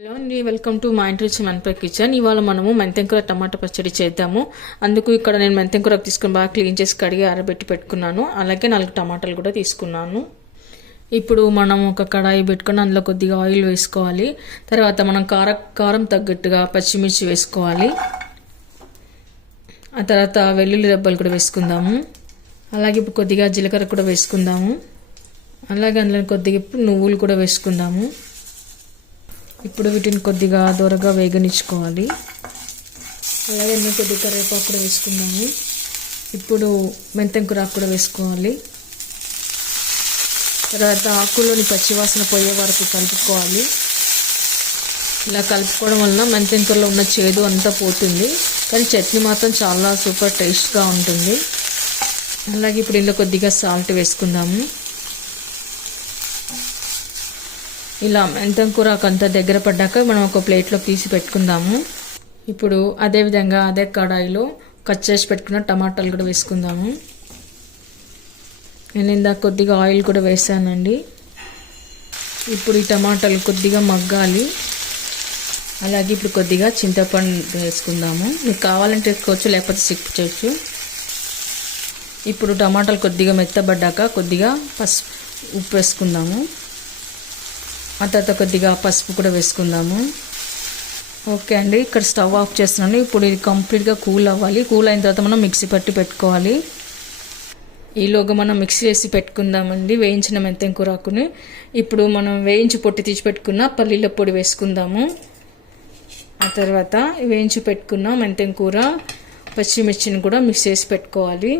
Hello అండి, welcome to మా ఇంటి రుచి మనపై కిచెన్. ఇవాళ మనము మెంతెంకూర టమాటా పచ్చడి చేద్దాము. అందుకు ఇక్కడ నేను మెంతెంకూర తీసుకుని బాగా క్లీన్ చేసి కడిగి ఆరబెట్టి పెట్టుకున్నాను. అలాగే 4 టమాటాలు కూడా తీసుకున్నాను. ఇప్పుడు మనం ఒక కడాయి పెట్టుకుని అందులో కొద్దిగా ఆయిల్ వేసుకోవాలి. తర్వాత మనం కారం తగ్గట్టుగా పచ్చిమిర్చి వేసుకోవాలి. ఆ తర్వాత వెల్లుల్లి రెబ్బలు కూడా వేసుకుందాము. అలాగే ఇప్పుడు కొద్దిగా జీలకర్ర కూడా వేసుకుందాము. అలాగే అందులో కొద్దిగా ఇప్పుడు నువ్వులు కూడా వేసుకుందాము. ఇప్పుడు వీటిని కొద్దిగా దూరగా వేగనిచ్చుకోవాలి. అలాగే నేను కొద్దిగా కరివేపాకు కూడా వేసుకుందాము. ఇప్పుడు మెంతెంకూర కూడా వేసుకోవాలి. తర్వాత ఆకుల్లోని పచ్చివాసన పోయే వరకు కలుపుకోవాలి. ఇలా కలుపుకోవడం వలన మెంతెంకూరలో ఉన్న చేదు అంతా పోతుంది, కానీ చట్నీ మాత్రం చాలా సూపర్ టేస్ట్గా ఉంటుంది. అలాగే ఇప్పుడు ఇందులో కొద్దిగా సాల్ట్ వేసుకుందాము. ఇలా మెంతెంకూర అంతా దగ్గర పడ్డాక మనం ఒక ప్లేట్లో తీసి పెట్టుకుందాము. ఇప్పుడు అదేవిధంగా అదే కడాయిలో కట్ చేసి పెట్టుకున్న టమాటాలు కూడా వేసుకుందాము. నేను ఇందాక కొద్దిగా ఆయిల్ కూడా వేసానండి. ఇప్పుడు ఈ టమాటాలు కొద్దిగా మగ్గాలి. అలాగే ఇప్పుడు కొద్దిగా చింతపండు వేసుకుందాము. మీకు కావాలంటే వేసుకోవచ్చు, లేకపోతే స్కిప్ చేయొచ్చు. ఇప్పుడు టమాటాలు కొద్దిగా మెత్తబడ్డాక కొద్దిగా ఉప్పు వేసుకుందాము. ఆ తర్వాత కొద్దిగా పసుపు కూడా వేసుకుందాము. ఓకే అండి, ఇక్కడ స్టవ్ ఆఫ్ చేస్తున్నాను. ఇప్పుడు ఇది కంప్లీట్గా కూల్ అవ్వాలి. కూల్ అయిన తర్వాత మనం మిక్సీ పట్టి పెట్టుకోవాలి. ఈలోగా మనం మిక్సీ వేసి పెట్టుకుందామండి వేయించిన మెంతెంకూరకుని. ఇప్పుడు మనం వేయించి పొట్టి తీసి పెట్టుకున్న పల్లీల పొడి వేసుకుందాము. ఆ తర్వాత వేయించి పెట్టుకున్న మెంతెంకూర పచ్చిమిర్చిని కూడా మిక్స్ చేసి పెట్టుకోవాలి.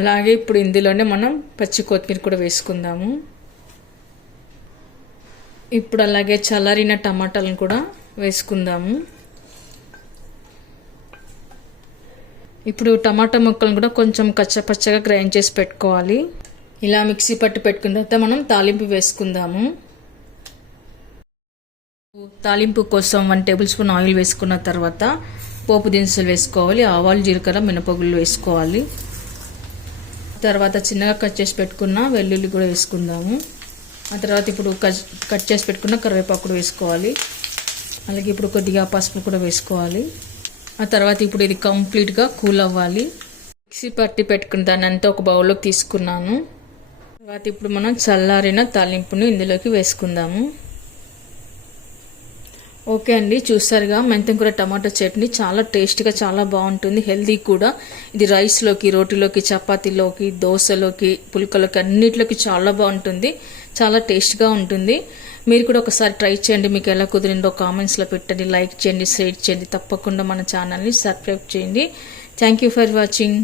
అలాగే ఇప్పుడు ఇందులోనే మనం పచ్చి కొత్తిమీర కూడా వేసుకుందాము. ఇప్పుడు అలాగే చల్లారిన టమాటాలను కూడా వేసుకుందాము. ఇప్పుడు టమాటా ముక్కలను కూడా కొంచెం కచ్చపచ్చగా గ్రైండ్ చేసి పెట్టుకోవాలి. ఇలా మిక్సీ పట్టి పెట్టుకున్న తర్వాత మనం తాలింపు వేసుకుందాము. తాలింపు కోసం 1 టేబుల్ స్పూన్ ఆయిల్ వేసుకున్న తర్వాత పోపు దినుసులు వేసుకోవాలి. ఆవాలు, జీలకర్ర, మినపగుళ్ళు వేసుకోవాలి. తర్వాత చిన్నగా కట్ చేసి పెట్టుకున్న వెల్లుల్లి కూడా వేసుకుందాము. ఆ తర్వాత ఇప్పుడు కట్ చేసి పెట్టుకున్న కరివేపాకు కూడా వేసుకోవాలి. అలాగే ఇప్పుడు కొద్దిగా పసుపు కూడా వేసుకోవాలి. ఆ తర్వాత ఇప్పుడు ఇది కంప్లీట్గా కూల్ అవ్వాలి. మిక్సీ పట్టి పెట్టుకున్న దాన్ని అంతా ఒక బౌల్లోకి తీసుకున్నాను. తర్వాత ఇప్పుడు మనం చల్లారిన తాలింపుని ఇందులోకి వేసుకుందాము. ఓకే అండి, చూసారుగా మెంతెంకూర టమాటా చట్నీ చాలా టేస్ట్గా చాలా బాగుంటుంది. హెల్దీ కూడా. ఇది రైస్లోకి, రోటీలోకి, చపాతీలోకి, దోశలోకి, పుల్కలోకి అన్నిటిలోకి చాలా బాగుంటుంది. చాలా టేస్ట్గా ఉంటుంది. మీరు కూడా ఒకసారి ట్రై చేయండి. మీకు ఎలా కుదిరిందో కామెంట్స్లో పెట్టండి. లైక్ చేయండి, షేర్ చేయండి. తప్పకుండా మన ఛానల్ని సబ్స్క్రైబ్ చేయండి. Thank you for watching.